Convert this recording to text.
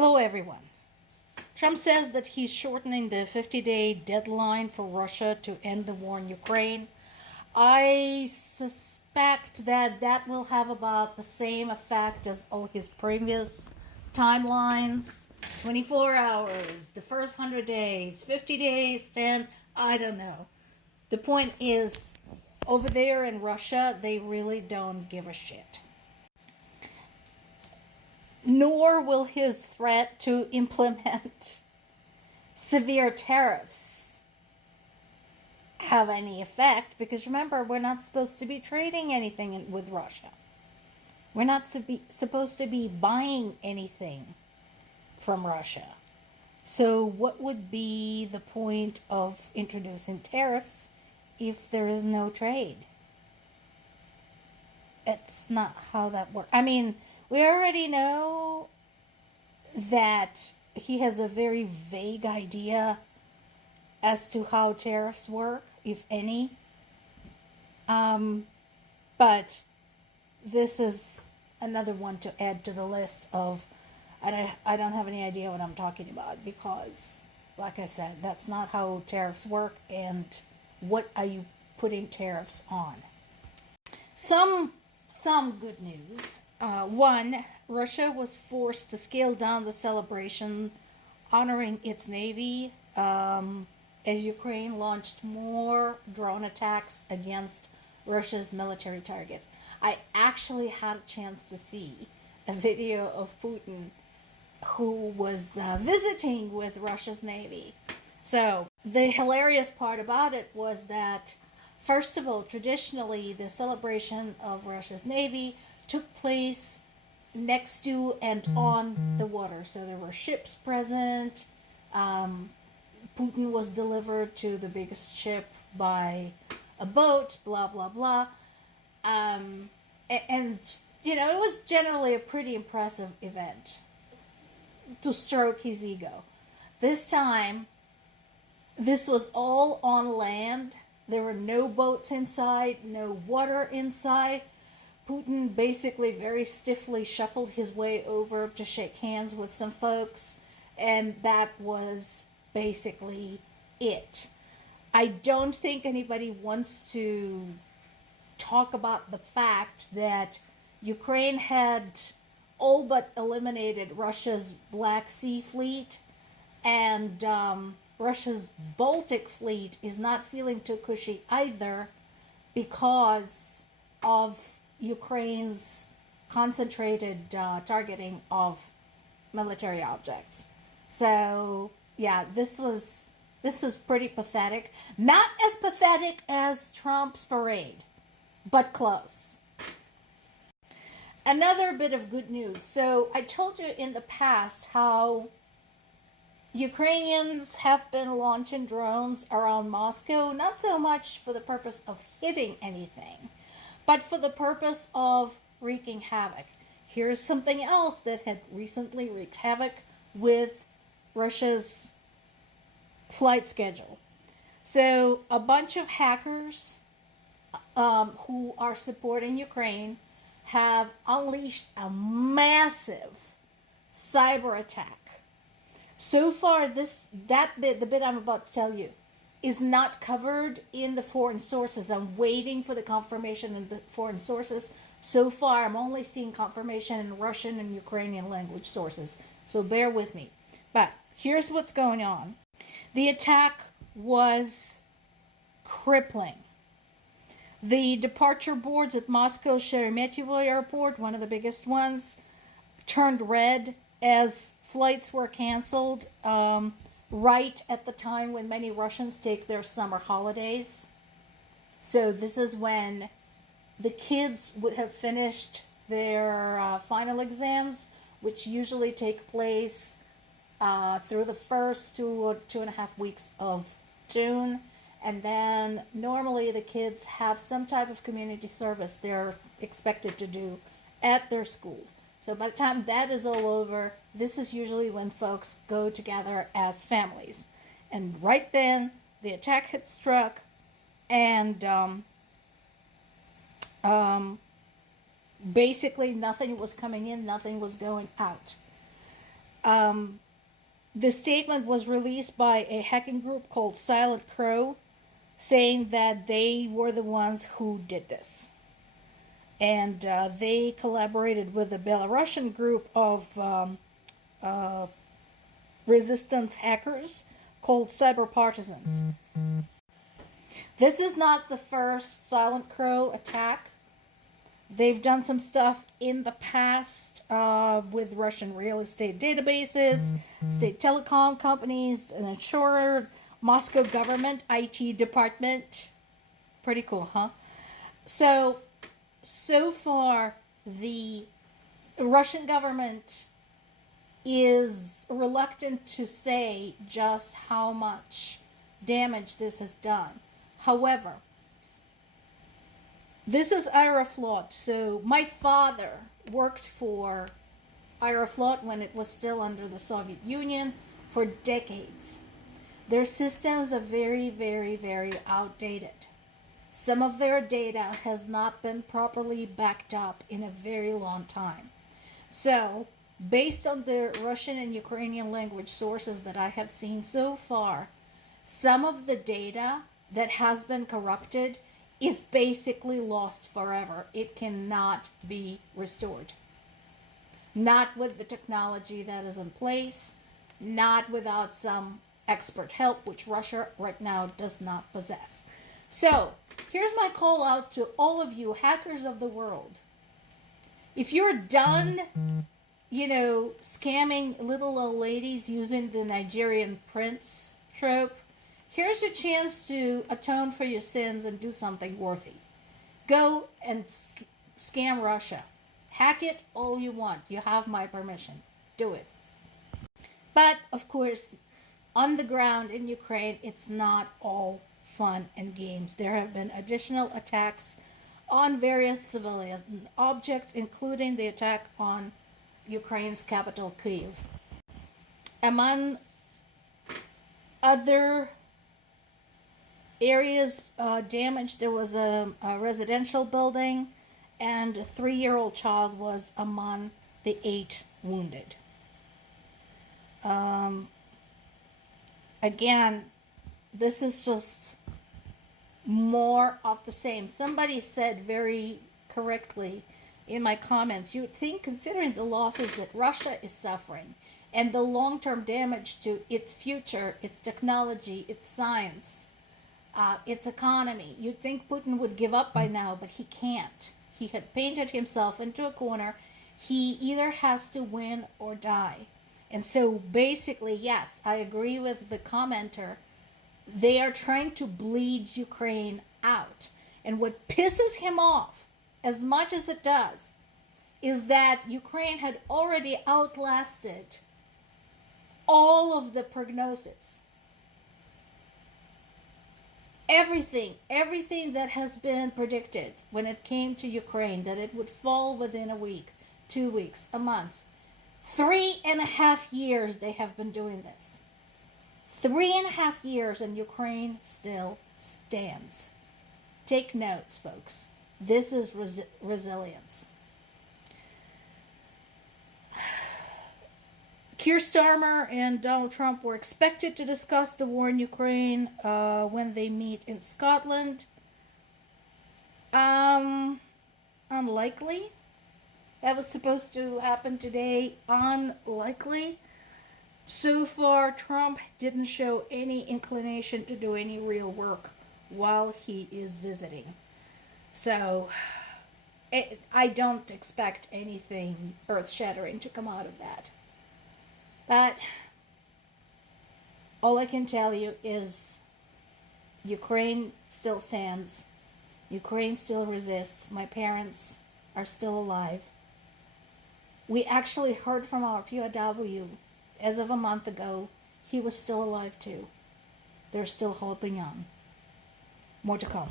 Hello, everyone. Trump says that he's shortening the 50-day deadline for Russia to end the war in Ukraine. I suspect that that will have about the same effect as all his previous timelines. 24 hours, the first 100 days, 50 days, 10, I don't know. The point is, over there in Russia, they really don't give a shit. Nor will his threat to implement severe tariffs have any effect, because remember, we're not supposed to be trading anything with Russia. We're not supposed to be buying anything from Russia. So what would be the point of introducing tariffs if there is no trade? It's not how that works. I mean, we already know that he has a very vague idea as to how tariffs work, if any. But this is another one to add to the list of I don't have any idea what I'm talking about, because, like I said, that's not how tariffs work, and what are you putting tariffs on? Some good news. One, Russia was forced to scale down the celebration honoring its navy as Ukraine launched more drone attacks against Russia's military targets. I actually had a chance to see a video of Putin who was visiting with Russia's navy. So the hilarious part about it was that, first of all, traditionally, the celebration of Russia's navy took place next to and on the water. So there were ships present. Putin was delivered to the biggest ship by a boat, blah, blah, blah. And, you know, it was generally a pretty impressive event to stroke his ego. This time, this was all on land. There were no boats inside, no water inside. Putin basically very stiffly shuffled his way over to shake hands with some folks, and that was basically it. I don't think anybody wants to talk about the fact that Ukraine had all but eliminated Russia's Black Sea fleet, and Russia's Baltic fleet is not feeling too cushy either because of Ukraine's concentrated targeting of military objects. So yeah, this was pretty pathetic. Not as pathetic as Trump's parade, but close. Another bit of good news. So I told you in the past how Ukrainians have been launching drones around Moscow, not so much for the purpose of hitting anything, but for the purpose of wreaking havoc. Here's something else that had recently wreaked havoc with Russia's flight schedule. So a bunch of hackers who are supporting Ukraine have unleashed a massive cyber attack. So far, the bit I'm about to tell you, is not covered in the foreign sources. I'm waiting for the confirmation in the foreign sources. So far, I'm only seeing confirmation in Russian and Ukrainian language sources. So bear with me. But here's what's going on. The attack was crippling. The departure boards at Moscow's Sheremetyevo airport, one of the biggest ones, turned red as flights were canceled right at the time when many Russians take their summer holidays. So this is when the kids would have finished their final exams, which usually take place through the first 2.5 weeks of June. And then normally the kids have some type of community service they're expected to do at their schools. So by the time that is all over, this is usually when folks go together as families. And right then, the attack had struck, and basically nothing was coming in, nothing was going out. The statement was released by a hacking group called Silent Crow, saying that they were the ones who did this. And they collaborated with a Belarusian group of resistance hackers called Cyber Partisans. This is not the first Silent Crow attack. They've done some stuff in the past with Russian real estate databases, state telecom companies, an insurer, Moscow government IT department. Pretty cool, huh? So far, the Russian government is reluctant to say just how much damage this has done. However, this is Aeroflot. So my father worked for Aeroflot when it was still under the Soviet Union for decades. Their systems are very, very, very outdated. Some of their data has not been properly backed up in a very long time. So, based on the Russian and Ukrainian language sources that I have seen so far, some of the data that has been corrupted is basically lost forever. It cannot be restored. Not with the technology that is in place, not without some expert help, which Russia right now does not possess. So, here's my call out to all of you hackers of the world. If you're done, scamming little old ladies using the Nigerian prince trope, here's your chance to atone for your sins and do something worthy. Go and scam Russia. Hack it all you want. You have my permission. Do it. But, of course, on the ground in Ukraine, it's not all fun and games. There have been additional attacks on various civilian objects, including the attack on Ukraine's capital, Kyiv. Among other areas damaged, there was a residential building, and a 3-year-old child was among the 8 wounded. Again, this is just more of the same. Somebody said very correctly in my comments, you would think, considering the losses that Russia is suffering and the long-term damage to its future, its technology, its science, its economy, you'd think Putin would give up by now, but he can't. He had painted himself into a corner. He either has to win or die. And so basically, yes, I agree with the commenter. They are trying to bleed Ukraine out. And what pisses him off, as much as it does, is that Ukraine had already outlasted all of the prognosis. Everything that has been predicted when it came to Ukraine, that it would fall within a week, 2 weeks, a month. 3.5 years they have been doing this. 3.5 years and Ukraine still stands. Take notes, folks. This is resilience. Keir Starmer and Donald Trump were expected to discuss the war in Ukraine when they meet in Scotland. Unlikely. That was supposed to happen today. Unlikely. So far, Trump didn't show any inclination to do any real work while he is visiting. So, I don't expect anything earth-shattering to come out of that. But all I can tell you is Ukraine still stands. Ukraine still resists. My parents are still alive. We actually heard from our POW as of a month ago. He was still alive too. They're still holding on. More to come.